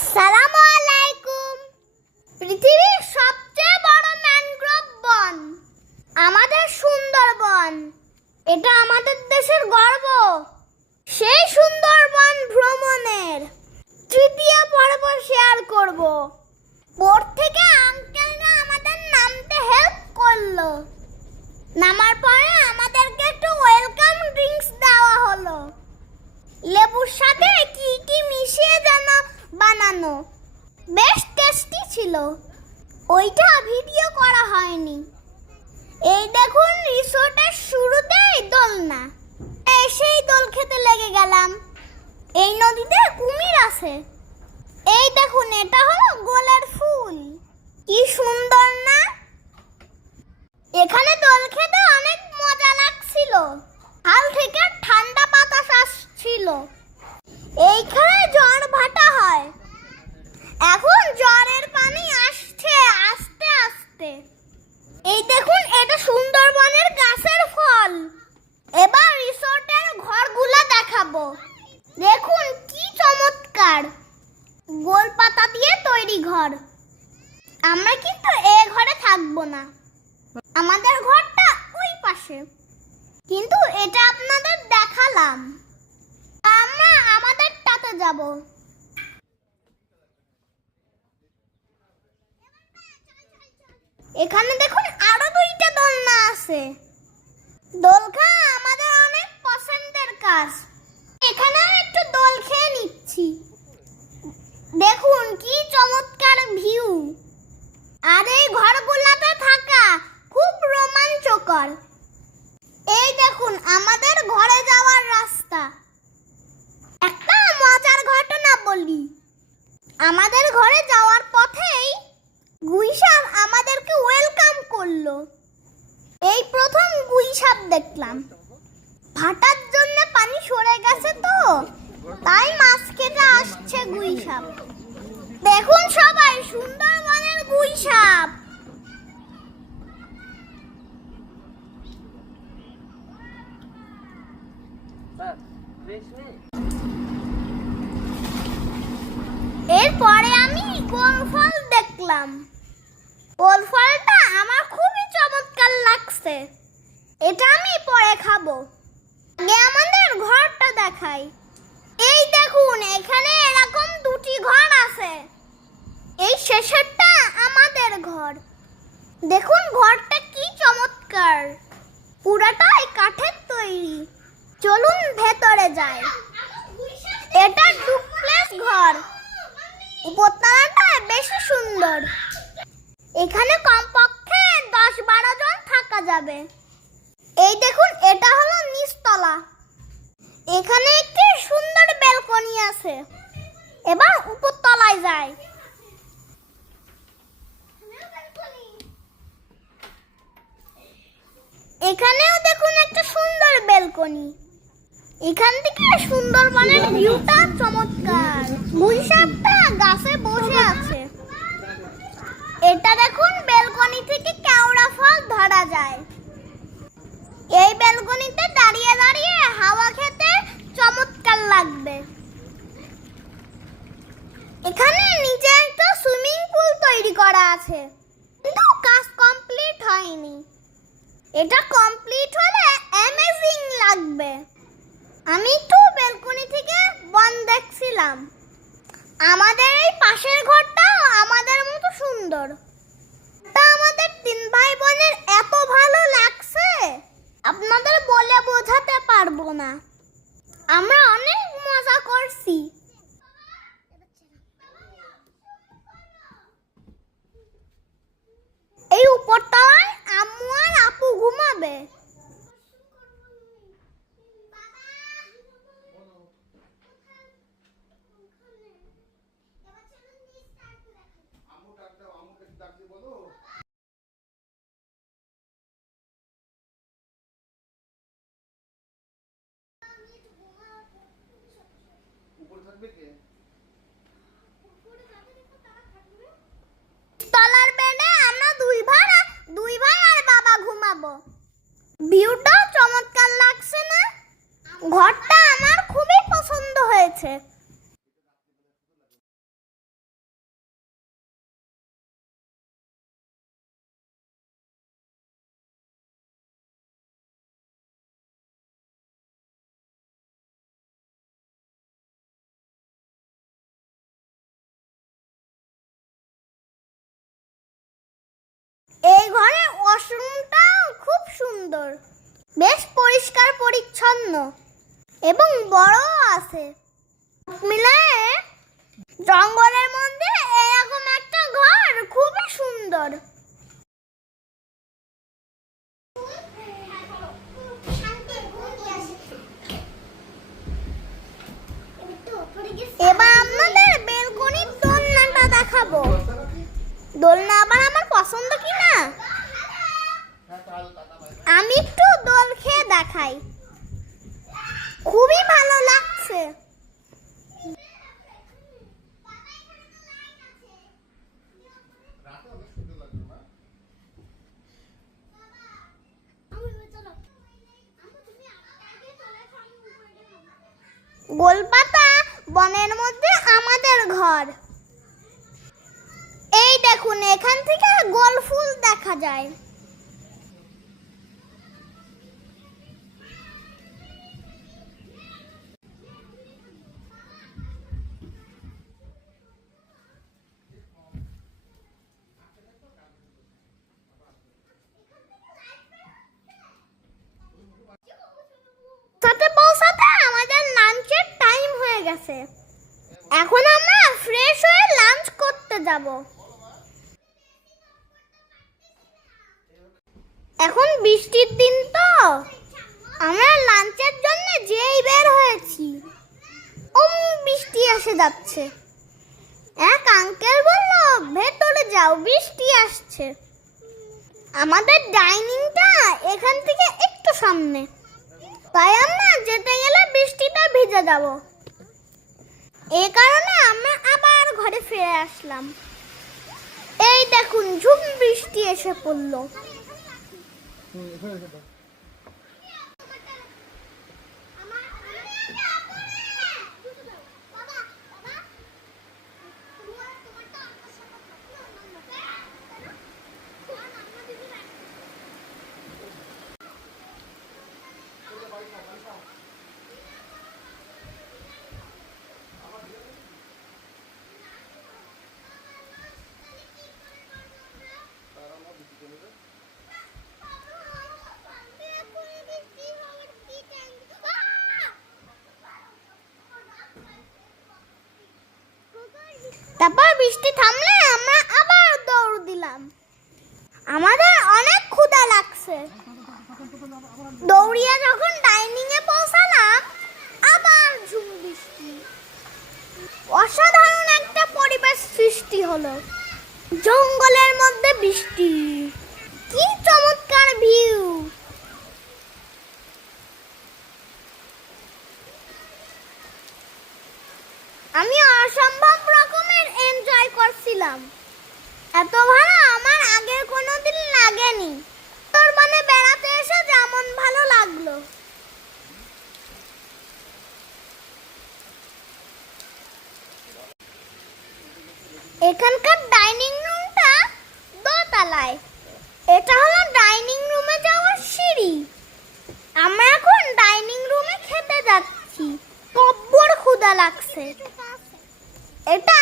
আসসালামু আলাইকুম। পৃথিবীর সবচেয়ে বড় ম্যানগ্রোভ বন আমাদের সুন্দরবন। এটা আমাদের দেশের গর্ব। সেই সুন্দরবন ভ্রমণের তৃতীয় পর্ব শেয়ার করব। বোট থেকে আঙ্কেলরা আমাদের নামতে হেল্প করলো। নামার পরে আমাদেরকে একটু ওয়েলকাম ড্রিঙ্কস দেওয়া হলো। লেবুর সাথে কি কি মিশিয়ে যেন বানানো, বেশ টেস্টি ছিল। ওইটা ভিডিও করা হয়নি। এই দেখুন, রিসোর্টের শুরুতেই দোলনা। সেই দোল খেতে লেগে গেলাম। এই নদীতে কুমির আছে। এই দেখুন, এটা হলো গোলের ফুল। কি সুন্দর না? এখানে দোল খেতে অনেক মজা লাগছিল। হাল থেকে ঠান্ডা বাতাস আসছিল। এইখানে ঝড় ভাটা হয়। এখন ঝড়ের পানি আসছে আস্তে আস্তে। এই দেখুন, এটা সুন্দরবনের গাছের ফল। এবার রিসোর্টের ঘরগুলো দেখাবো। দেখুন কি চমৎকার, গোল পাতা দিয়ে তৈরি ঘর। আমরা কিন্তু এই ঘরে থাকবো না, আমাদের ঘরটা ওই পাশে। কিন্তু এটা আপনাদের দেখালাম, আমরা আমাদেরটাতে যাব। এখানে দেখুন আরো দুইটা দোলনা আছে। দোল খাওয়া আমাদের অনেক পছন্দের কাজ। এখানে একটু দোল খেয়ে নিচ্ছি। দেখুন কি চমৎকার ভিউ। আর এই ঘরগুলোতে থাকা খুব রোমাঞ্চকর। এই দেখুন আমাদের ঘরে যাওয়ার রাস্তা। একটা মজার ঘটনা বলি। আমাদের ঘরে যাওয়ার পথেই গুইসাপ আমাদেরকে ওয়েলকাম করলো। এই প্রথম গুইসাপ দেখলাম। ভাটার জন্য পানি সরে গেছে তো, তাই মাছ খেতে আসছে গুইসাপ। দেখুন সবাই, সুন্দরবনের গুইসাপ। এরপরে আমি গোল ফল দেখলাম। গোল ফলটা আমার খুবই চমৎকার লাগছে। এটা আমি পরে খাবো। আগে আমাদের ঘরটা দেখাই। এই দেখুন, এখানে এরকম দুটি ঘর আছে। এই শেষেরটা আমাদের ঘর। দেখুন ঘরটা কি চমৎকার, পুরাটাই কাঠের তৈরি। চলুন ভেতরে যাই। এটা ডুপ্লেক্স ঘর। উপরতলাটা বেশি সুন্দর। এখানে কমপক্ষে 10-12 জন থাকা যাবে। এই দেখুন, এটা হলো নিচতলা। এখানে একটি সুন্দর ব্যালকনি আছে। এবার উপরতলায় যাই। এখানেও দেখুন একটা সুন্দর ব্যালকনি। এখান থেকে সুন্দরবনের ভিউটা চমৎকার। গুইসাপটা গাছে বসে আছে। এটা দেখুন, ব্যালকনি থেকে কেওড়া ফল ধরা যায়। এই ব্যালকনিতে দাঁড়িয়ে দাঁড়িয়ে হাওয়া খেতে চমৎকার লাগবে। এখানে নিচে একটা সুইমিং পুল তৈরি করা আছে, কিন্তু কাজ কমপ্লিট হয়নি। এটা কমপ্লিট হলে অ্যামেজিং লাগবে। আমি তো ব্যালকনি থেকে বন দেখছিলাম। আমাদের এই পাশের ঘরটাও আমাদের মতো সুন্দর। তা আমাদের 3 ভাই বোনের এত ভালো লাগছে, আপনাদের বলে বোঝাতে পারবো না। আমরা অনেক মজা করছি। এই উপরতলায় আম্মু আর আপু ঘুমাবে। তলার বেডে আমরা দুই ভাই আর বাবা ঘুমাবো। ভিউটা চমৎকার লাগছে না? ঘরটা আমার খুবই পছন্দ হয়েছে। ঘরের ওয়াশরুমটা খুব সুন্দর, বেশ পরিষ্কার পরিচ্ছন্ন এবং বড়ও আছে। মিলায়ে জঙ্গলের মধ্যে এরকম একটা ঘর খুবই সুন্দর। এবার আপনাদের বেলকনির দোলনাটা দেখাবো। দোলনা আবার আমার পছন্দ কিনা আমি একটু দোল খেয়ে দেখাই। খুবই ভালো লাগছে। গোলপাতা বনের মধ্যে আমাদের ঘর। এই দেখুন, এখান থেকে গোল ফুল দেখা যায়। সাথে পৌঁছাতে আমাদের লাঞ্চের টাইম হয়ে গেছে। এখন আমরা ফ্রেশ হয়ে লাঞ্চ করতে যাব। এখন বৃষ্টির দিন তো আমরা লাঞ্চের জন্য যেই বের হয়েছি বৃষ্টি এসে যাচ্ছে। এক আঙ্কেল বলল, ভেতরে যাও, বৃষ্টি আসছে। আমাদের ডাইনিংটা এখান থেকে একটু সামনে, তাই আমরা যেতে গেলে বৃষ্টিটা ভিজে যাব। এই কারণে আমরা আবার ঘরে ফিরে আসলাম। এই দেখুন, ঝুম বৃষ্টি এসে পড়লো। তারপর বৃষ্টি থামলে আমরা আবার দৌড় দিলাম। আমাদের অনেক ক্ষুধা লাগছে। দৌড়িয়ে যখন ডাইনিং এ পৌঁছালাম, আবার ঝুম বৃষ্টি। অসাধারণ একটা পরিবেশ সৃষ্টি হলো। জঙ্গলের মধ্যে বৃষ্টি, কি চমৎকার ভিউ। আমি অসম্ভব রকমের এনজয় করছিলাম। এত ভালো আমার আগে কোনোদিন লাগেনি। তোর মানে বেড়াতে এসে যেমন ভালো লাগলো। এখানকার ডাইনিং রুমটা দোতলায়। এটা হলো ডাইনিং রুমে যাওয়ার সিঁড়ি। আমরা এখন ডাইনিং রুমে খেতে যাচ্ছি। কব্বর ক্ষুধা লাগছে। এটা